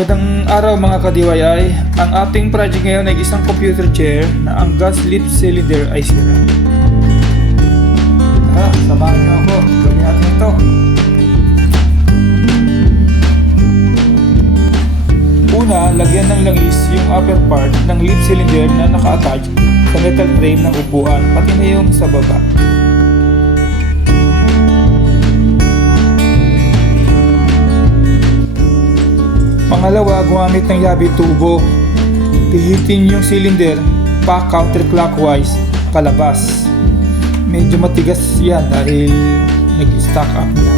Magandang araw mga ka-DIY. Ang ating project ngayon ay isang computer chair na ang gas lift cylinder ay sira. Tara, samahan niyo ako. Gawin natin ito. Una, lagyan ng langis yung upper part ng lift cylinder na naka-attach sa metal frame ng upuan, pati na yung sa baba. Pangalawa, gumamit ng yabi tubo. Pihitin yung cylinder pa counterclockwise palabas. Medyo matigas yan dahil nag-stack up na.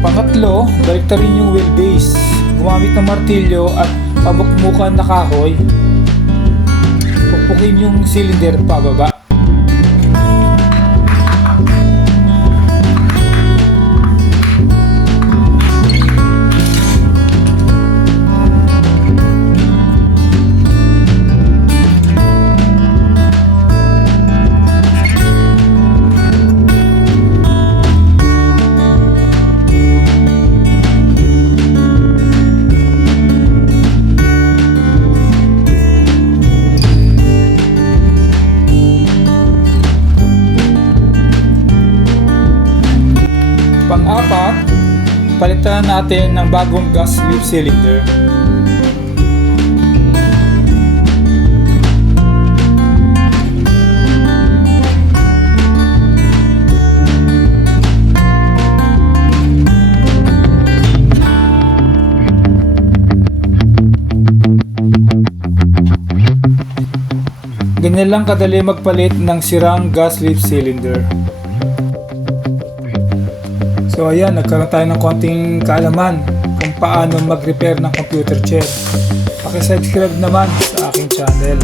Pangatlo, baliktarin yung wheelbase. Gumamit ng martilyo at pamukmukan na kahoy. Pukpukin yung cylinder pababa. Pang-apat, palitan natin ng bagong gas lift cylinder. Ganyan lang kadali magpalit ng sirang gas lift cylinder. So ayan, nagkaroon tayo ng konting kaalaman kung paano mag-repair ng computer chair. Paki-subscribe naman sa aking channel.